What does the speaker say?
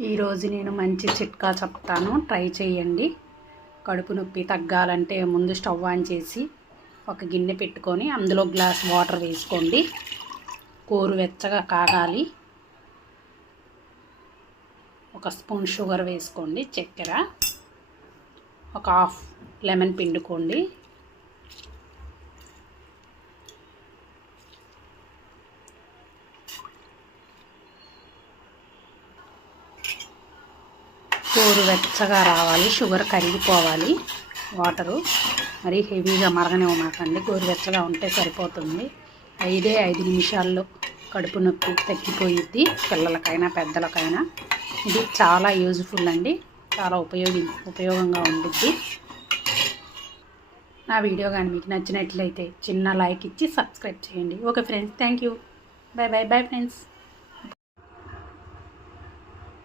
ఈరోజు నేను మంచి చిట్కా చెప్తాను. ట్రై చేయండి. కడుపు నొప్పి తగ్గాలంటే ముందు స్టవ్ ఆన్ చేసి ఒక గిన్నె పెట్టుకొని అందులో గ్లాస్ వాటర్ వేసుకోండి. కూరు వెచ్చగా కాగాలి. ఒక స్పూన్ షుగర్ వేసుకోండి. చక్కెర. ఒక హాఫ్ లెమన్ పిండుకోండి. వెచ్చగా రావాలి షుగర్ కరిగిపోవాలి వాటరు. మరీ హెవీగా మరగనివ్వమాకండి గోరువెచ్చగా ఉంటే సరిపోతుంది. ఐదే ఐదు నిమిషాల్లో కడుపు నొప్పి తగ్గిపోయిద్ది పిల్లలకైనా పెద్దలకైనా. ఇది చాలా యూజ్ఫుల్ అండి. చాలా ఉపయోగి ఉపయోగంగా ఉండిద్ది. నా వీడియో కానీ మీకు నచ్చినట్లయితే చిన్న లైక్ ఇచ్చి సబ్స్క్రైబ్ చేయండి. Okay friends thank you bye bye bye friends.